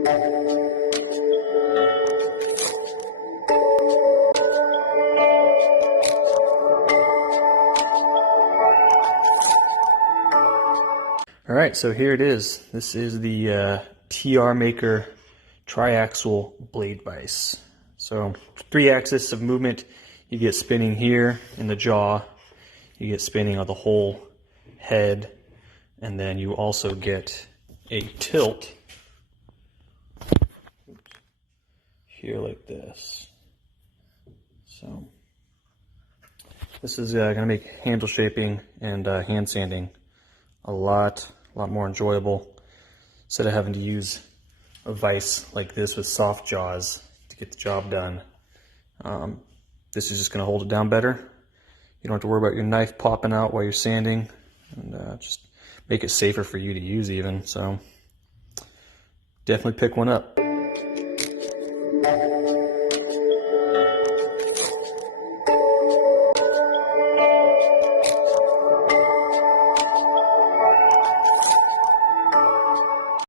All right, so here it is. This is the trmaker triaxial blade vise. So 3 axis of movement. You get spinning here in the jaw, you get spinning of the whole head, and then you also get a tilt here like this. So this is going to make handle shaping and hand sanding a lot more enjoyable instead of having to use a vise like this with soft jaws to get the job done. This is just going to hold it down better. You don't have to worry about your knife popping out while you're sanding, and just make it safer for you to use even. So definitely pick one up.